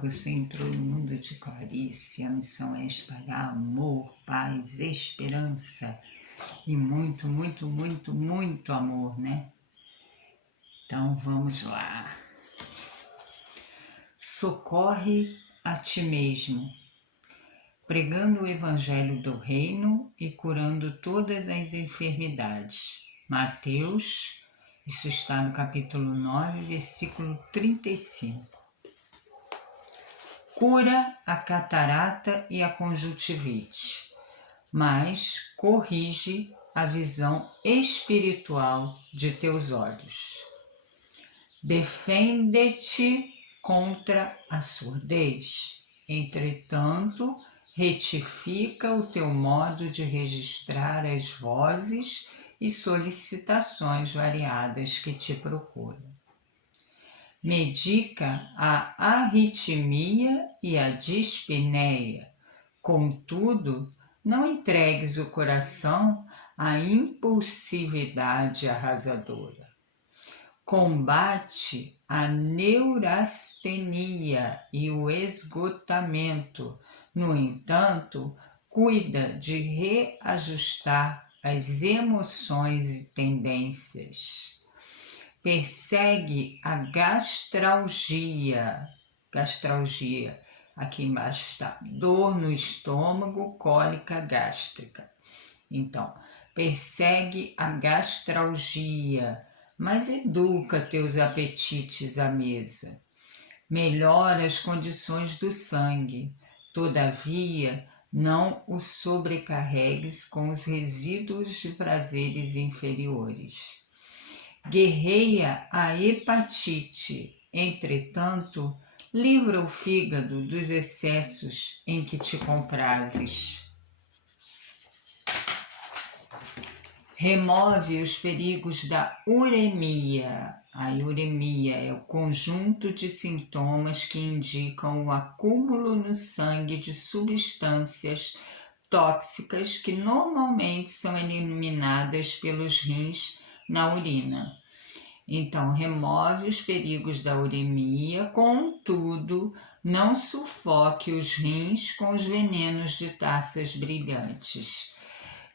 você entrou no mundo de Clarice. A missão é espalhar amor, paz, esperança e muito, muito, muito, muito amor, né? Então vamos lá. Socorre a ti mesmo, pregando o evangelho do reino e curando todas as enfermidades. Mateus, isso está no capítulo 9, versículo 35. Cura a catarata e a conjuntivite, mas corrige a visão espiritual de teus olhos. Defende-te contra a surdez. Entretanto, retifica o teu modo de registrar as vozes e solicitações variadas que te procuram. Medica a arritmia e a dispneia. Contudo, não entregues o coração à impulsividade arrasadora. Combate a neurastenia e o esgotamento. No entanto, cuida de reajustar as emoções e tendências. Persegue a gastralgia. Aqui embaixo está dor no estômago, cólica gástrica. Então, persegue a gastralgia, mas educa teus apetites à mesa. Melhora as condições do sangue, todavia não o sobrecarregues com os resíduos de prazeres inferiores. Guerreia a hepatite, entretanto, livra o fígado dos excessos em que te comprazes. Remove os perigos da uremia. A uremia é o conjunto de sintomas que indicam o acúmulo no sangue de substâncias tóxicas que normalmente são eliminadas pelos rins na urina. Então, remove os perigos da uremia, contudo, não sufoque os rins com os venenos de taças brilhantes.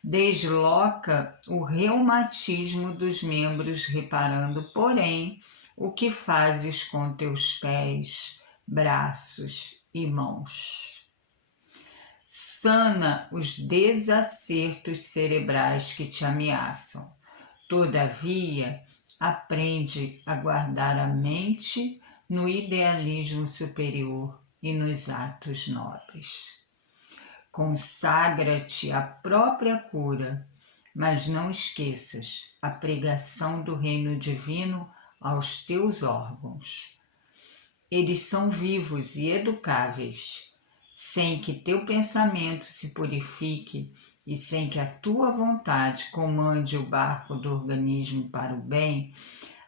Desloca o reumatismo dos membros, reparando, porém, o que fazes com teus pés, braços e mãos. Sana os desacertos cerebrais que te ameaçam. Todavia, aprende a guardar a mente no idealismo superior e nos atos nobres. Consagra-te à própria cura, mas não esqueças a pregação do reino divino aos teus órgãos. Eles são vivos e educáveis. Sem que teu pensamento se purifique e sem que a tua vontade comande o barco do organismo para o bem,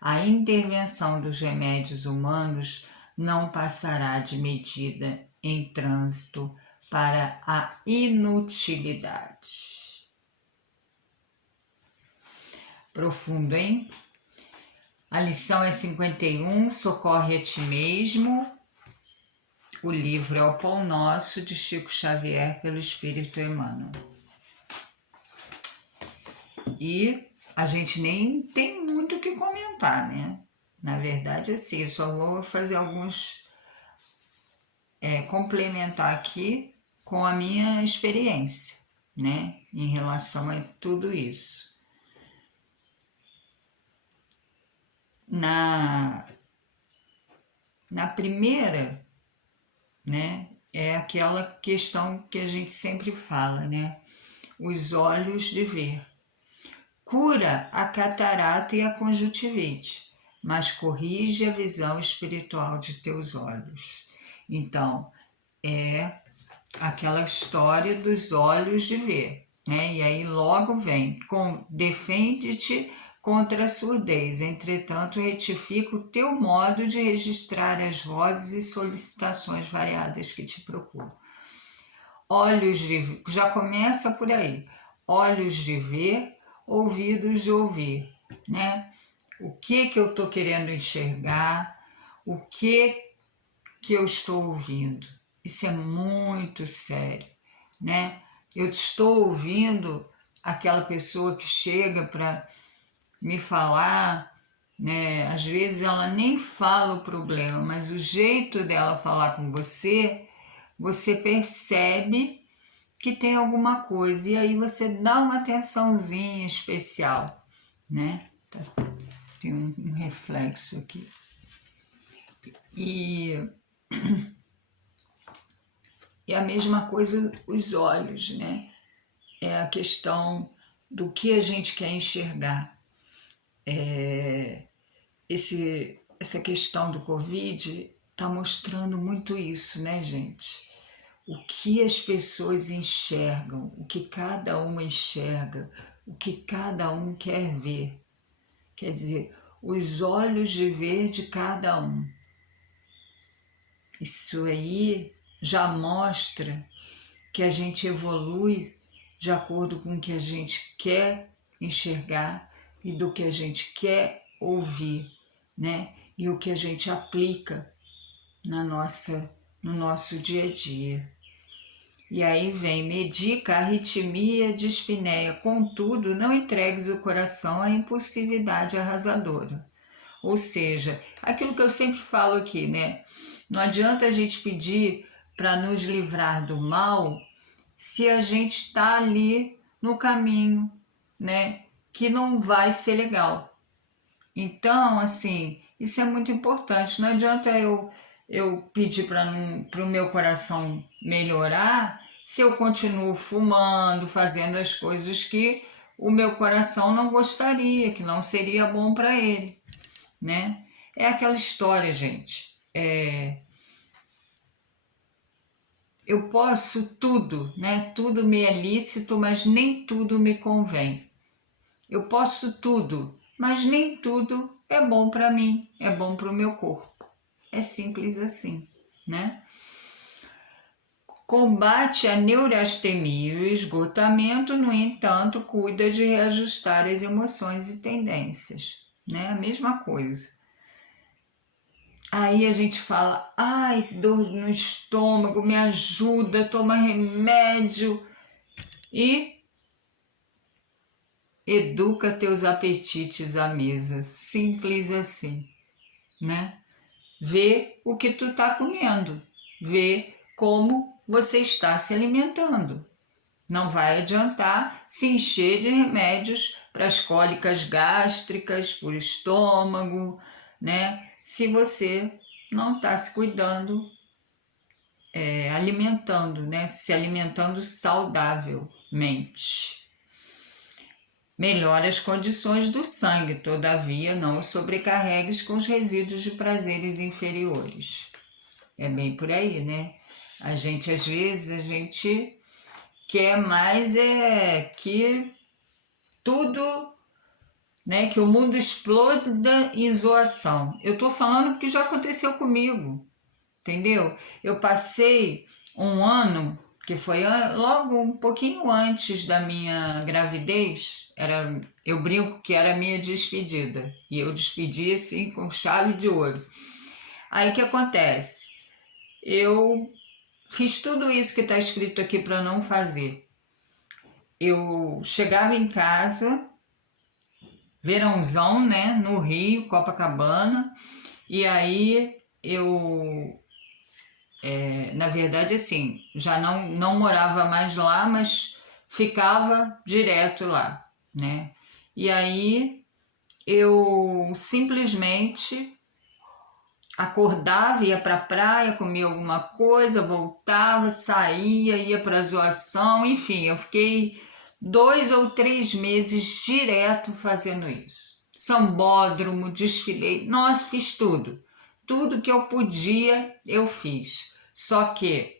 a intervenção dos remédios humanos não passará de medida em trânsito para a inutilidade. Profundo, hein? A lição é 51, socorre a ti mesmo. O livro é O Pão Nosso, de Chico Xavier, pelo Espírito Emmanuel. E a gente nem tem muito o que comentar, né? Na verdade, assim, eu só vou fazer alguns... complementar aqui com a minha experiência, né? Em relação a tudo isso. Na primeira, né, é aquela questão que a gente sempre fala, né? Os olhos de ver. Cura a catarata e a conjuntivite, mas corrige a visão espiritual de teus olhos. Então, é aquela história dos olhos de ver, né? E aí logo vem, defende-te contra a surdez, entretanto retifica o teu modo de registrar as vozes e solicitações variadas que te procuram. Olhos de ver, já começa por aí, olhos de ver, ouvidos de ouvir, né? O que eu estou querendo enxergar, o que que eu estou ouvindo? Isso é muito sério, né? Eu estou ouvindo aquela pessoa que chega para me falar, né? Às vezes ela nem fala o problema, mas o jeito dela falar com você, você percebe que tem alguma coisa, e aí você dá uma atençãozinha especial, né? Tem um reflexo aqui. E a mesma coisa os olhos, né? É a questão do que a gente quer enxergar. Essa questão do Covid está mostrando muito isso, né, gente? O que as pessoas enxergam, o que cada uma enxerga, o que cada um quer ver. Quer dizer, os olhos de ver de cada um. Isso aí já mostra que a gente evolui de acordo com o que a gente quer enxergar e do que a gente quer ouvir, né? E o que a gente aplica no nosso dia a dia. E aí vem, medica a arritmia de dispneia, contudo, não entregues o coração à impulsividade arrasadora. Ou seja, aquilo que eu sempre falo aqui, né? Não adianta a gente pedir para nos livrar do mal se a gente está ali no caminho, né? Que não vai ser legal. Então, assim, isso é muito importante. Não adianta eu pedir para o meu coração melhorar se eu continuo fumando, fazendo as coisas que o meu coração não gostaria, que não seria bom para ele, né? É aquela história, gente. Eu posso tudo, né? Tudo me é lícito, mas nem tudo me convém. Eu posso tudo, mas nem tudo é bom para mim, é bom para o meu corpo. É simples assim, né? Combate a neurastemia e o esgotamento, no entanto, cuida de reajustar as emoções e tendências, né? A mesma coisa. Aí a gente fala, ai, dor no estômago, me ajuda, toma remédio e educa teus apetites à mesa. Simples assim, né? Vê o que tu tá comendo, vê como você está se alimentando. Não vai adiantar se encher de remédios para as cólicas gástricas, por estômago, né? Se você não está se cuidando, alimentando, né? Se alimentando saudavelmente. Melhora as condições do sangue, todavia não o sobrecarregues com os resíduos de prazeres inferiores. É bem por aí, né? Às vezes, a gente quer mais que tudo, né? Que o mundo exploda em zoação. Eu tô falando porque já aconteceu comigo, entendeu? Eu passei um ano, que foi logo um pouquinho antes da minha gravidez, eu brinco que era a minha despedida, e eu despedi assim com chave de ouro. Aí o que acontece? Eu fiz tudo isso que está escrito aqui para não fazer. Eu chegava em casa, verãozão, né, no Rio, Copacabana, e aí eu na verdade, assim, já não morava mais lá, mas ficava direto lá, né? E aí eu simplesmente acordava, ia pra praia, comia alguma coisa, voltava, saía, ia pra zoação, enfim, eu fiquei 2 ou 3 meses direto fazendo isso. Sambódromo, desfilei, nossa, fiz tudo. Tudo que eu podia, eu fiz. Só que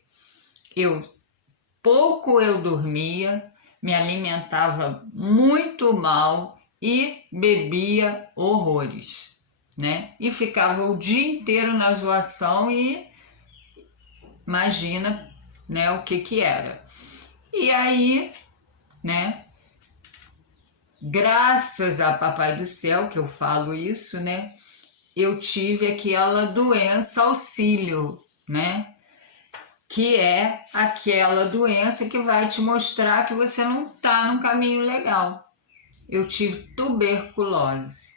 pouco eu dormia, me alimentava muito mal e bebia horrores, né? E ficava o dia inteiro na zoação e imagina, né, o que era. E aí, né, graças a Papai do Céu, que eu falo isso, né, eu tive aquela doença auxílio, né? Que é aquela doença que vai te mostrar que você não está no caminho legal. Eu tive tuberculose.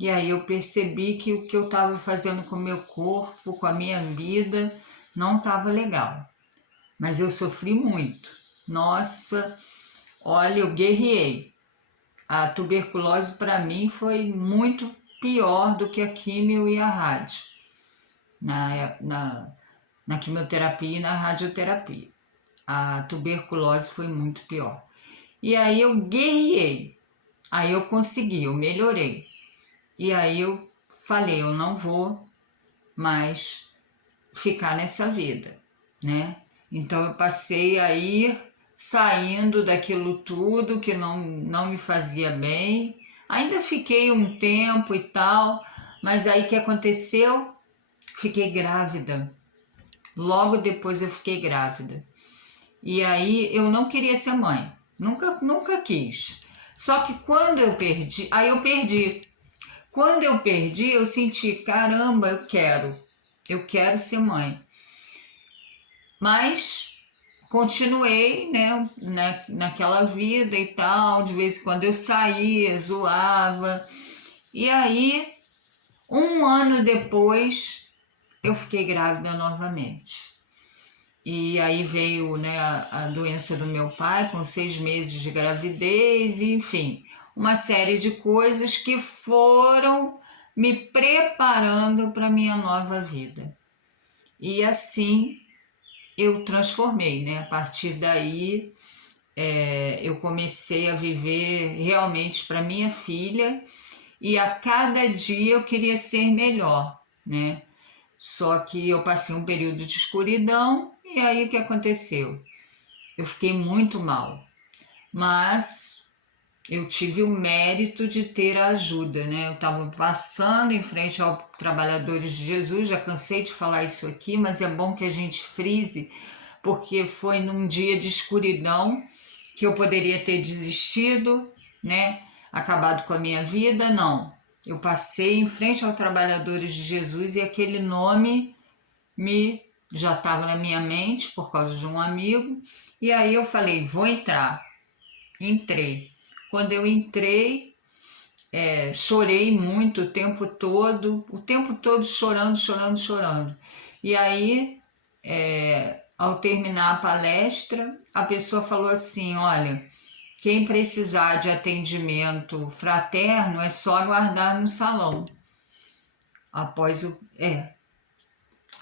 E aí eu percebi que o que eu estava fazendo com o meu corpo, com a minha vida, não estava legal. Mas eu sofri muito. Nossa, olha, eu guerriei. A tuberculose para mim foi muito pior do que a químio e a rádio, na quimioterapia e na radioterapia. A tuberculose foi muito pior. E aí eu guerriei, aí eu consegui, eu melhorei. E aí eu falei, eu não vou mais ficar nessa vida, né? Então eu passei a ir saindo daquilo tudo que não me fazia bem. Ainda fiquei um tempo e tal, mas aí o que aconteceu? Fiquei grávida. Logo depois eu fiquei grávida. E aí eu não queria ser mãe. Nunca quis. Só que quando eu perdi, aí eu perdi. Quando eu perdi, eu senti, caramba, eu quero ser mãe. Mas continuei, né, naquela vida e tal, de vez em quando eu saía, zoava. E aí, um ano depois, eu fiquei grávida novamente. E aí veio, né, a doença do meu pai, com 6 meses de gravidez, e, enfim, uma série de coisas que foram me preparando para a minha nova vida. E assim eu transformei, né? A partir daí eu comecei a viver realmente para minha filha e a cada dia eu queria ser melhor, né? Só que eu passei um período de escuridão e aí o que aconteceu? Eu fiquei muito mal, mas eu tive o mérito de ter a ajuda, né? Eu estava passando em frente ao Trabalhadores de Jesus, já cansei de falar isso aqui, mas é bom que a gente frise, porque foi num dia de escuridão que eu poderia ter desistido, né? Acabado com a minha vida, não. Eu passei em frente ao Trabalhadores de Jesus e aquele nome já estava na minha mente por causa de um amigo, e aí eu falei, vou entrar. Entrei. Quando eu entrei, chorei muito o tempo todo chorando, chorando, chorando. E aí, ao terminar a palestra, a pessoa falou assim, olha, quem precisar de atendimento fraterno é só aguardar no salão. Após o...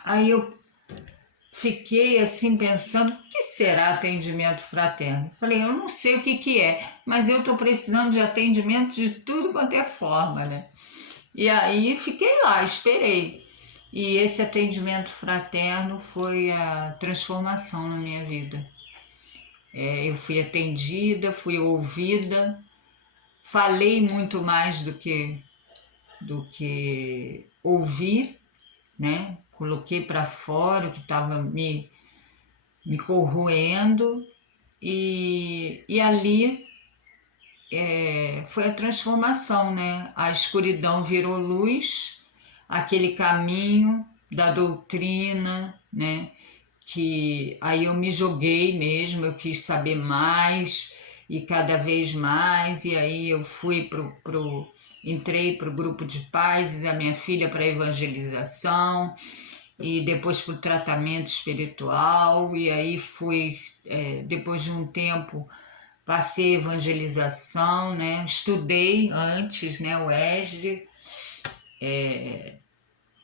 Aí eu fiquei assim pensando, o que será atendimento fraterno? Falei, eu não sei o que é, mas eu estou precisando de atendimento de tudo quanto é forma, né? E aí fiquei lá, esperei. E esse atendimento fraterno foi a transformação na minha vida. Eu fui atendida, fui ouvida, falei muito mais do que ouvir, né? Coloquei para fora o que estava me corroendo e ali foi a transformação, né? A escuridão virou luz, aquele caminho da doutrina, né? Que aí eu me joguei mesmo, eu quis saber mais e cada vez mais, e aí eu fui entrei para o grupo de pais e a minha filha para evangelização, e depois para o tratamento espiritual, e aí fui, depois de um tempo, passei evangelização, né? Estudei antes, né, o ESD,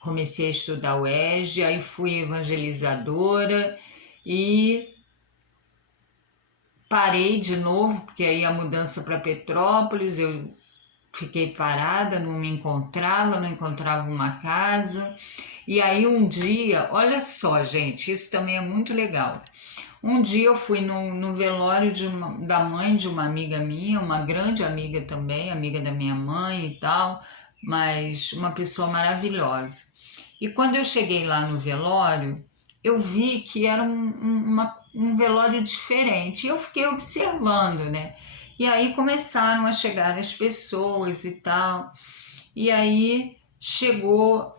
comecei a estudar o ESD, aí fui evangelizadora e parei de novo, porque aí a mudança para Petrópolis, eu fiquei parada, não encontrava uma casa. E aí um dia, olha só, gente, isso também é muito legal. Um dia eu fui no velório da mãe de uma amiga minha, uma grande amiga também, amiga da minha mãe e tal, mas uma pessoa maravilhosa. E quando eu cheguei lá no velório, eu vi que era um velório diferente. E eu fiquei observando, né? E aí começaram a chegar as pessoas e tal. E aí chegou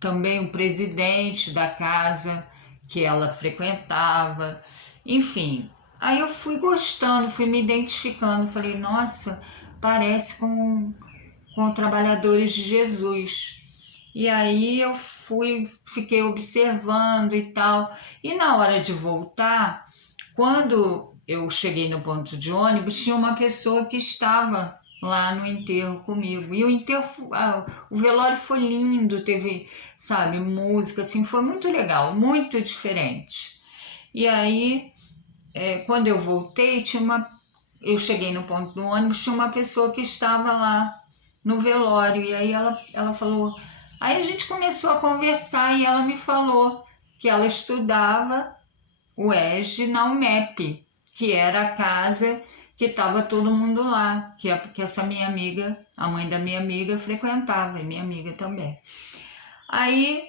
também o presidente da casa que ela frequentava, enfim. Aí eu fui gostando, fui me identificando, falei, nossa, parece com trabalhadores de Jesus. E aí eu fiquei observando e tal. E na hora de voltar, quando eu cheguei no ponto de ônibus, tinha uma pessoa que estava lá no enterro comigo. E o velório foi lindo, teve, sabe, música, assim, foi muito legal, muito diferente. E aí, quando eu voltei, eu cheguei no ponto do ônibus, tinha uma pessoa que estava lá no velório, e aí ela falou, aí a gente começou a conversar e ela me falou que ela estudava o ESG na UMEP, que era a casa que estava todo mundo lá, que essa minha amiga, a mãe da minha amiga, frequentava, e minha amiga também. Aí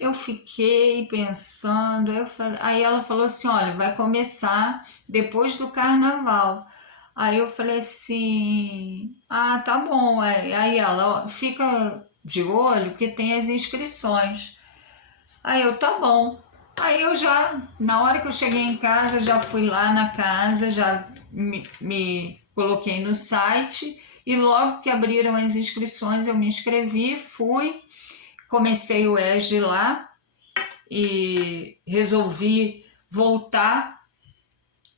eu fiquei pensando, aí ela falou assim, olha, vai começar depois do carnaval. Aí eu falei assim, ah, tá bom. Aí ela, ó, fica de olho que tem as inscrições. Aí eu, tá bom. Aí eu já, na hora que eu cheguei em casa, já fui lá na casa, já me coloquei no site e logo que abriram as inscrições eu me inscrevi, fui, comecei o ESG lá e resolvi voltar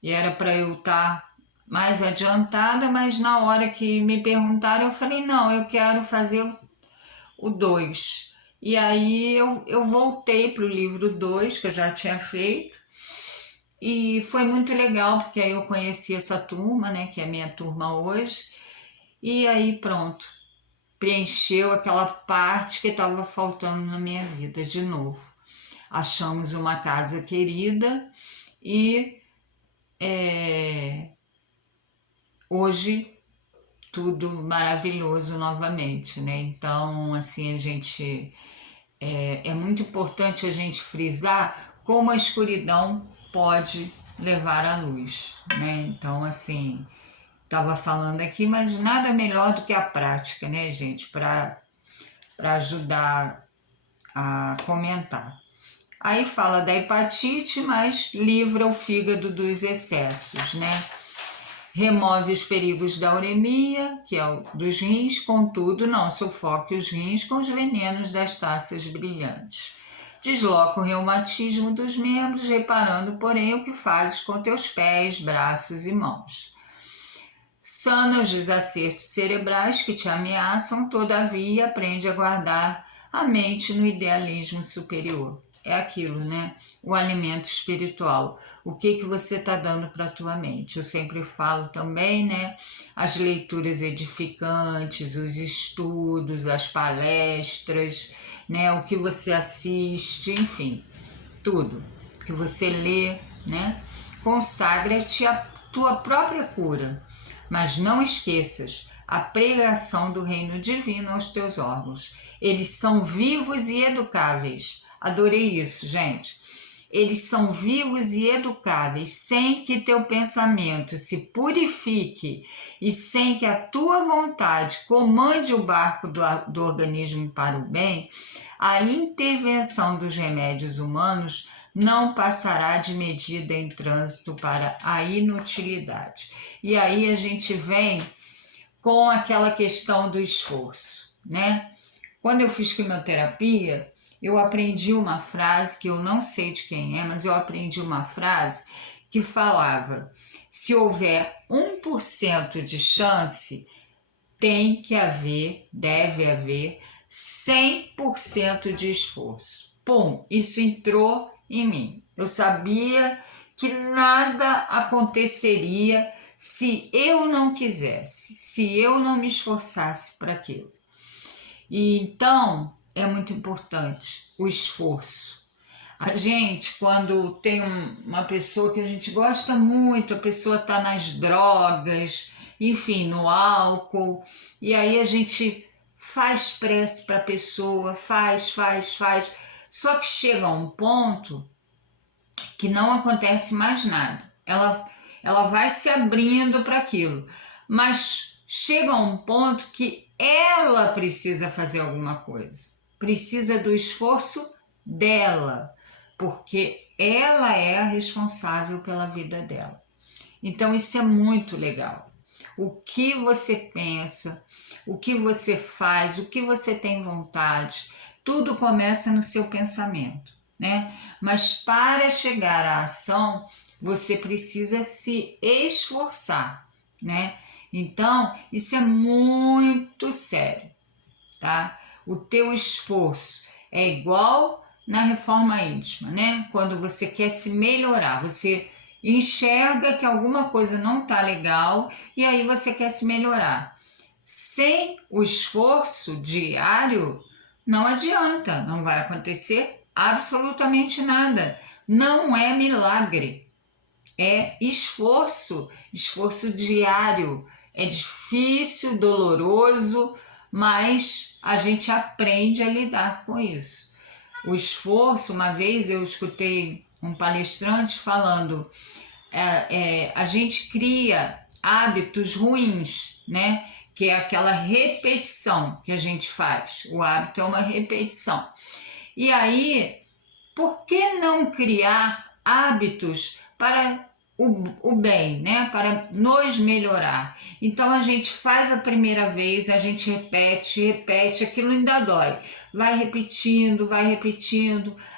e era para eu estar mais adiantada, mas na hora que me perguntaram eu falei, não, eu quero fazer o 2. E aí eu voltei para o livro 2 que eu já tinha feito, e foi muito legal, porque aí eu conheci essa turma, né, que é a minha turma hoje, e aí pronto, preencheu aquela parte que estava faltando na minha vida de novo. Achamos uma casa querida e hoje tudo maravilhoso novamente, né? Então, assim, é muito importante a gente frisar como a escuridão pode levar à luz, né? Então, assim, estava falando aqui, mas nada melhor do que a prática, né, gente, para ajudar a comentar. Aí fala da hepatite, mas livra o fígado dos excessos, né? Remove os perigos da uremia, que é o dos rins, contudo, não sufoque os rins com os venenos das taças brilhantes. Desloca o reumatismo dos membros, reparando, porém, o que fazes com teus pés, braços e mãos. Sana os desacertos cerebrais que te ameaçam, todavia aprende a guardar a mente no idealismo superior. É aquilo, né? O alimento espiritual. O que você está dando para a tua mente? Eu sempre falo também, né? As leituras edificantes, os estudos, as palestras, né? O que você assiste, enfim, tudo que você lê, né? Consagra-te a tua própria cura, mas não esqueças a pregação do reino divino aos teus órgãos. Eles são vivos e educáveis. Adorei isso, gente. Eles são vivos e educáveis, sem que teu pensamento se purifique e sem que a tua vontade comande o barco do organismo para o bem, a intervenção dos remédios humanos não passará de medida em trânsito para a inutilidade. E aí a gente vem com aquela questão do esforço, né? Quando eu fiz quimioterapia, eu aprendi uma frase que eu não sei de quem é, mas eu aprendi uma frase que falava: se houver 1% de chance, tem que haver, deve haver 100% de esforço. Pum, isso entrou em mim. Eu sabia que nada aconteceria se eu não quisesse, se eu não me esforçasse para aquilo. E então é muito importante o esforço. A gente, quando tem uma pessoa que a gente gosta muito, a pessoa está nas drogas, enfim, no álcool, e aí a gente faz prece para a pessoa, faz. Só que chega a um ponto que não acontece mais nada. Ela vai se abrindo para aquilo, mas chega a um ponto que ela precisa fazer alguma coisa, precisa do esforço dela, porque ela é a responsável pela vida dela. Então isso é muito legal. O que você pensa, o que você faz, o que você tem vontade, tudo começa no seu pensamento, né? Mas para chegar à ação, você precisa se esforçar, né? Então, isso é muito sério, tá? O teu esforço é igual na reforma íntima, né? Quando você quer se melhorar, você enxerga que alguma coisa não está legal e aí você quer se melhorar. Sem o esforço diário, não adianta, não vai acontecer absolutamente nada. Não é milagre, é esforço, esforço diário. É difícil, doloroso, mas a gente aprende a lidar com isso. O esforço, uma vez eu escutei um palestrante falando, a gente cria hábitos ruins, né? Que é aquela repetição que a gente faz. O hábito é uma repetição. E aí, por que não criar hábitos para o bem, né? Para nos melhorar? Então a gente faz a primeira vez, a gente repete, aquilo ainda dói. Vai repetindo,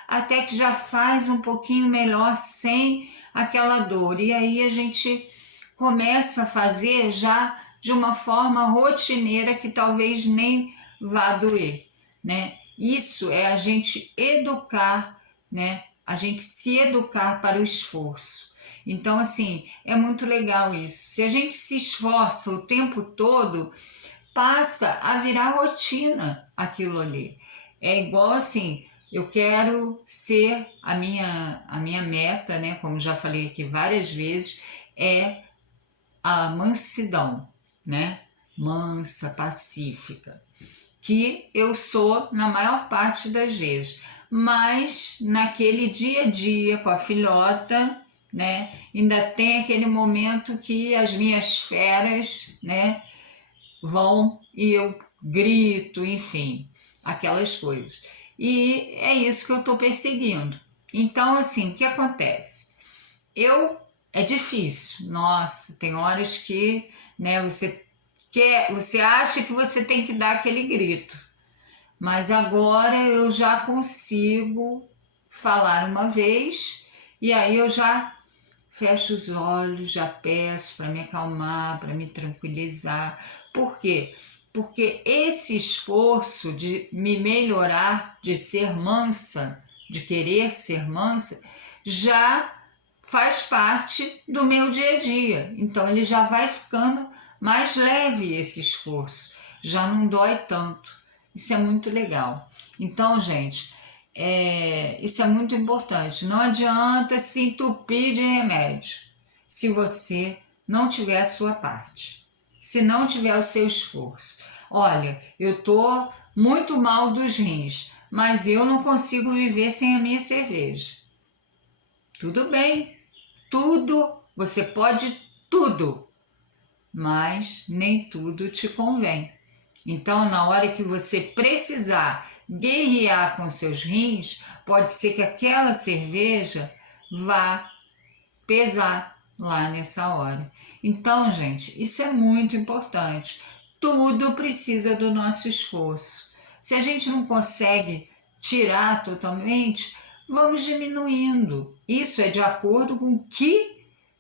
até que já faz um pouquinho melhor sem aquela dor. E aí a gente começa a fazer já de uma forma rotineira que talvez nem vá doer, né? Isso é a gente educar, né? A gente se educar para o esforço. Então, assim, é muito legal isso. Se a gente se esforça o tempo todo, passa a virar rotina aquilo ali. É igual assim, eu quero ser a minha meta, né? Como já falei aqui várias vezes, é a mansidão, né? Mansa, pacífica, que eu sou na maior parte das vezes, mas naquele dia a dia com a filhota, né, ainda tem aquele momento que as minhas feras, né, vão e eu grito, enfim, aquelas coisas. E é isso que eu estou perseguindo. Então, assim, o que acontece? É difícil, nossa, tem horas que, né, você acha que você tem que dar aquele grito, mas agora eu já consigo falar uma vez e aí eu já fecho os olhos, já peço para me acalmar, para me tranquilizar. Por quê? Porque esse esforço de me melhorar, de ser mansa, de querer ser mansa, já faz parte do meu dia a dia. Então ele já vai ficando mais leve esse esforço, já não dói tanto. Isso é muito legal. Então, gente, isso é muito importante. Não adianta se entupir de remédio se você não tiver a sua parte, se não tiver o seu esforço. Olha, eu tô muito mal dos rins, mas eu não consigo viver sem a minha cerveja. Tudo bem, tudo, você pode tudo, mas nem tudo te convém. Então, na hora que você precisar guerrear com seus rins, pode ser que aquela cerveja vá pesar lá nessa hora. Então, gente, isso é muito importante. Tudo precisa do nosso esforço. Se a gente não consegue tirar totalmente, vamos diminuindo. Isso é de acordo com o que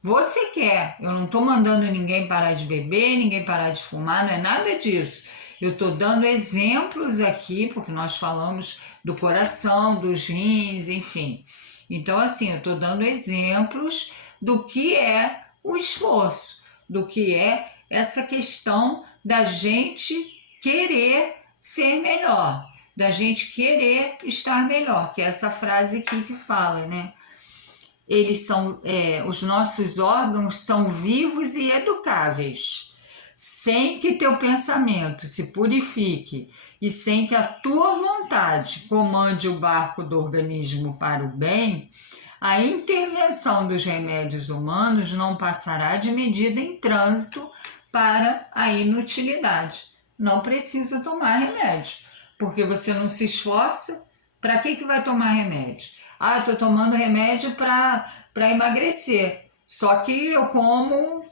você quer. Eu não estou mandando ninguém parar de beber, ninguém parar de fumar, não é nada disso. Eu estou dando exemplos aqui, porque nós falamos do coração, dos rins, enfim. Então, assim, eu estou dando exemplos do que é o esforço, do que é essa questão da gente querer ser melhor, da gente querer estar melhor, que é essa frase aqui que fala, né? Os nossos órgãos são vivos e educáveis. Sem que teu pensamento se purifique e sem que a tua vontade comande o barco do organismo para o bem, a intervenção dos remédios humanos não passará de medida em trânsito para a inutilidade. Não precisa tomar remédio. porque você não se esforça. Para que vai tomar remédio? Ah, estou tomando remédio para emagrecer. Só que eu como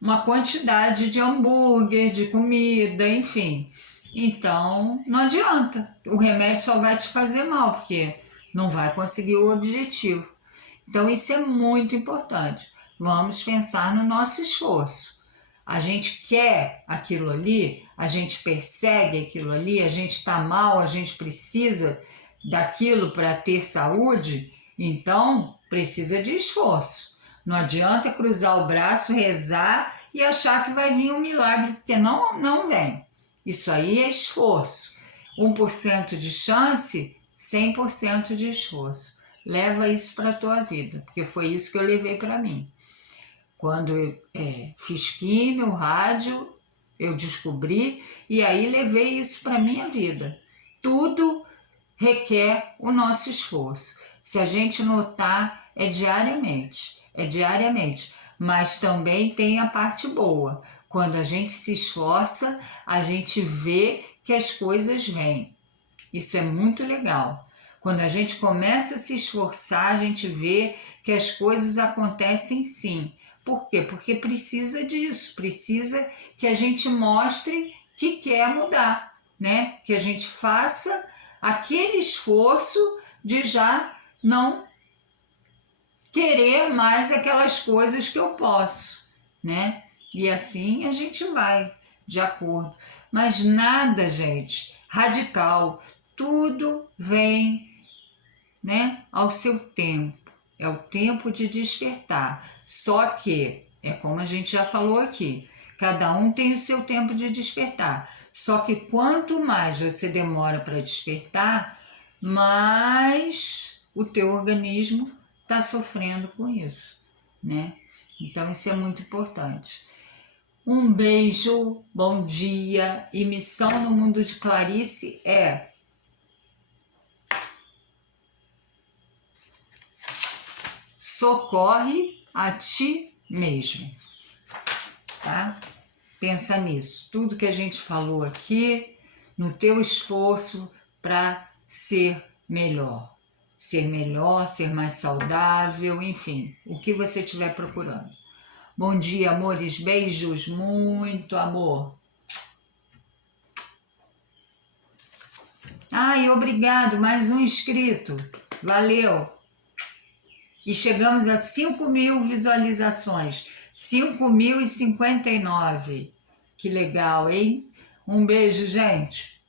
uma quantidade de hambúrguer, de comida, enfim. Então, não adianta. O remédio só vai te fazer mal, porque não vai conseguir o objetivo. Então, isso é muito importante. Vamos pensar no nosso esforço. A gente quer aquilo ali, a gente persegue aquilo ali, a gente está mal, a gente precisa daquilo para ter saúde, então precisa de esforço. Não adianta cruzar o braço, rezar e achar que vai vir um milagre, porque não vem. Isso aí é esforço. 1% de chance, 100% de esforço. Leva isso para a tua vida, porque foi isso que eu levei para mim. Quando eu fiz químio, rádio, eu descobri e aí levei isso para a minha vida. Tudo requer o nosso esforço. Se a gente notar, é diariamente, mas também tem a parte boa. Quando a gente se esforça, a gente vê que as coisas vêm. Isso é muito legal. Quando a gente começa a se esforçar, a gente vê que as coisas acontecem sim. Por quê? Porque precisa disso, precisa que a gente mostre que quer mudar, né? Que a gente faça aquele esforço de já não querer mais aquelas coisas que eu posso, né? E assim a gente vai de acordo. Mas nada, gente, radical. Tudo vem, né, ao seu tempo. É o tempo de despertar. Só que, é como a gente já falou aqui, cada um tem o seu tempo de despertar. Só que quanto mais você demora para despertar, mais o teu organismo está sofrendo com isso, né? Então isso é muito importante. Um beijo, bom dia, e missão no mundo de Clarice é socorre a ti mesmo, tá? Pensa nisso, tudo que a gente falou aqui, no teu esforço para ser melhor, ser mais saudável, enfim, o que você estiver procurando. Bom dia, amores, beijos, muito amor. Ai, obrigado, mais um inscrito, valeu. E chegamos a 5.000 visualizações, 5.059. Que legal, hein? Um beijo, gente.